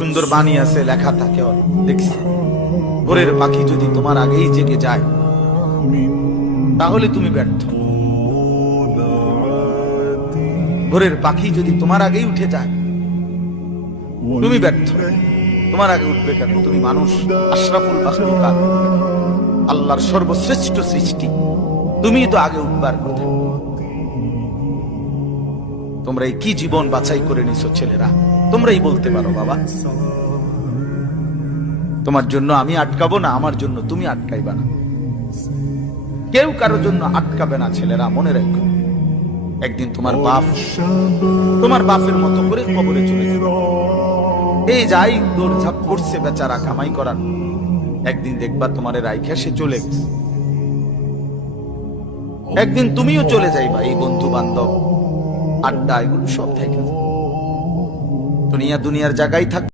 সুন্দর বাণী আছে, লেখা থাকে, দেখছি ভোরের পাখি যদি তোমার আগেই জেগে যায় তাহলে তুমি ব্যর্থ। ভোরের পাখি যদি তোমার আগেই উঠে যায় তুমি ব্যর্থ। তোমার আগে উঠবে কেন? তুমি মানুষ, আশরাফুল মাখলুকাত, আল্লাহর সর্বশ্রেষ্ঠ সৃষ্টি, তুমি তো আগে উঠবার কথা। তোমরা এই কি জীবন বাছাই করে নিছো ছেলেরা? তোমরাই বলতে পারো বাবা। তোমার জন্য আমি আটকাবো না, আমার জন্য তুমি আটকাইবা না। কেউ কারোর জন্য আটকাবে না ছেলেরা, মনে রাখো। একদিন তোমার বাপ তোমার বাপের মতো করে কবরে চলে যাবে। এই যাই দৌড়ঝাঁপ করছে বেচারা কামাই করার, একদিন দেখবা তোমার রাইখা সে চলে গেছে। একদিন তুমিও চলে যাইবা। এই বন্ধু বান্ধব, আড্ডা, এগুলো সব থেকে দুনিয়ার জায়গায় থাক।